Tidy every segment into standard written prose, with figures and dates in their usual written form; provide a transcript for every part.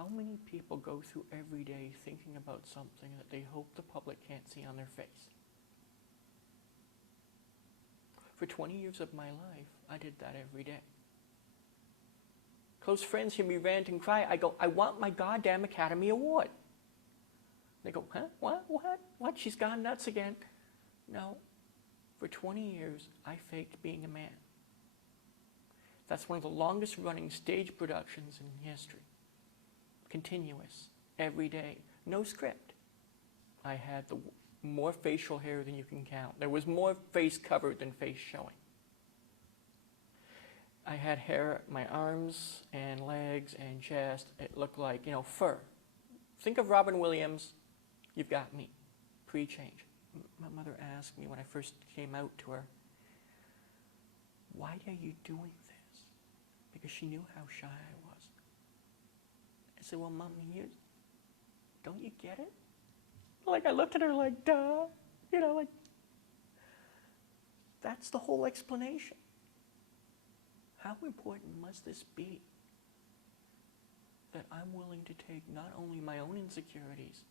How many people go through every day thinking about something that they hope the public can't see on their face? For 20 years of my life, I did that every day. Close friends hear me rant and cry. I go, I want my goddamn Academy Award. They go, huh? What? She's gone nuts again. No. For 20 years, I faked being a man. That's one of the longest running stage productions in history. Continuous, every day, no script. I had more facial hair than you can count. There was more face covered than face showing. I had hair, my arms and legs and chest, it looked like, fur. Think of Robin Williams, you've got me, pre-change. My mother asked me when I first came out to her, why are you doing this? Because she knew how shy I was. I said, well, Mom, don't you get it? Like, I looked at her like, duh. That's the whole explanation. How important must this be that I'm willing to take not only my own insecurities,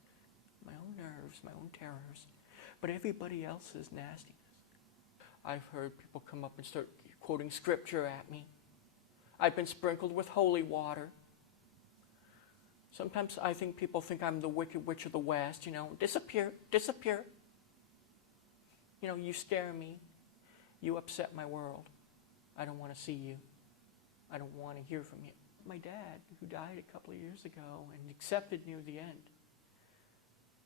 my own nerves, my own terrors, but everybody else's nastiness? I've heard people come up and start quoting scripture at me. I've been sprinkled with holy water. Sometimes I think people think I'm the Wicked Witch of the West, disappear, disappear. You scare me. You upset my world. I don't want to see you. I don't want to hear from you. My dad, who died a couple of years ago and accepted near the end,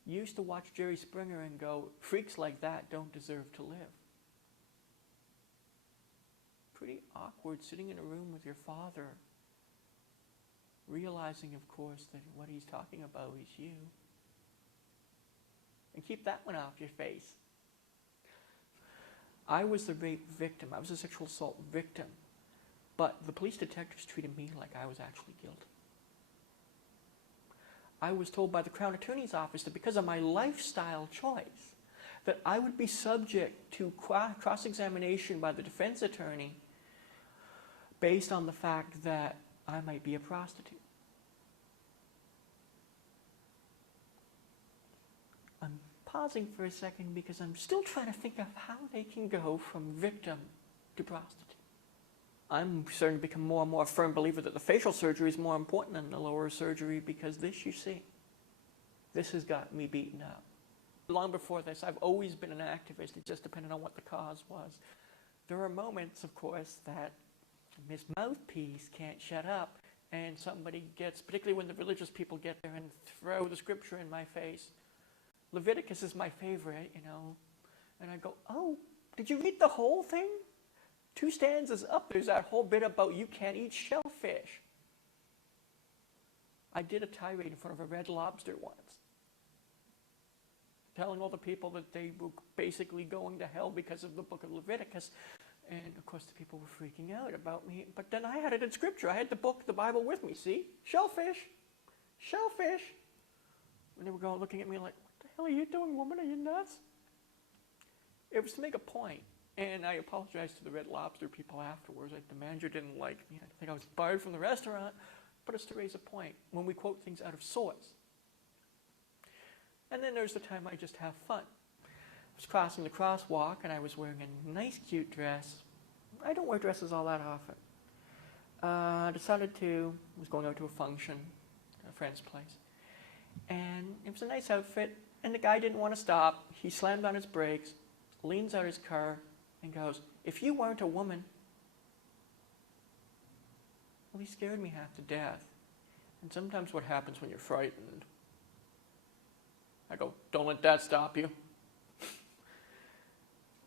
used to watch Jerry Springer and go, freaks like that don't deserve to live. Pretty awkward sitting in a room with your father, realizing, of course, that what he's talking about is you. And keep that one off your face. I was the rape victim. I was a sexual assault victim. But the police detectives treated me like I was actually guilty. I was told by the Crown Attorney's Office that because of my lifestyle choice, that I would be subject to cross-examination by the defense attorney based on the fact that I might be a prostitute. I'm pausing for a second because I'm still trying to think of how they can go from victim to prostitute. I'm starting to become more and more a firm believer that the facial surgery is more important than the lower surgery because this, you see, this has got me beaten up. Long before this, I've always been an activist. It just depended on what the cause was. There are moments, of course, that Miss Mouthpiece can't shut up and somebody gets, particularly when the religious people get there and throw the scripture in my face. Leviticus is my favorite, and I go, oh, did you read the whole thing? 2 stanzas up, there's that whole bit about you can't eat shellfish. I did a tirade in front of a Red Lobster once, telling all the people that they were basically going to hell because of the book of Leviticus. And of course the people were freaking out about me. But then I had it in scripture. I had the book, the Bible with me. See? Shellfish. Shellfish. And they were going looking at me like, what the hell are you doing, woman? Are you nuts? It was to make a point. And I apologized to the Red Lobster people afterwards. The manager didn't like me. I think I was fired from the restaurant. But it's to raise a point when we quote things out of sorts. And then there's the time I just have fun. I was crossing the crosswalk and I was wearing a nice cute dress. I don't wear dresses all that often. Was going out to a function at a friend's place. And it was a nice outfit and the guy didn't want to stop. He slammed on his brakes, leans out his car and goes, if you weren't a woman. Well, he scared me half to death. And sometimes what happens when you're frightened, I go, don't let that stop you.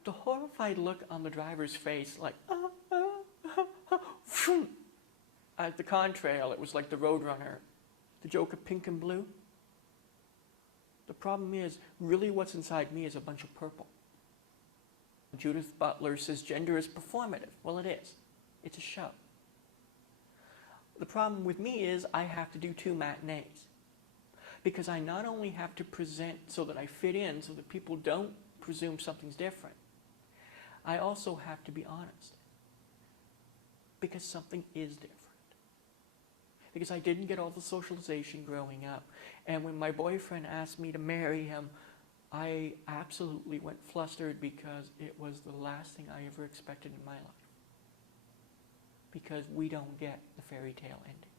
The horrified look on the driver's face, like, at the contrail, it was like the Roadrunner, the Joker pink and blue. The problem is, really what's inside me is a bunch of purple. Judith Butler says gender is performative. Well, it is. It's a show. The problem with me is I have to do 2 matinees. Because I not only have to present so that I fit in, so that people don't presume something's different, I also have to be honest. Because something is different. because I didn't get all the socialization growing up. And when my boyfriend asked me to marry him, I absolutely went flustered because it was the last thing I ever expected in my life. Because we don't get the fairy tale ending.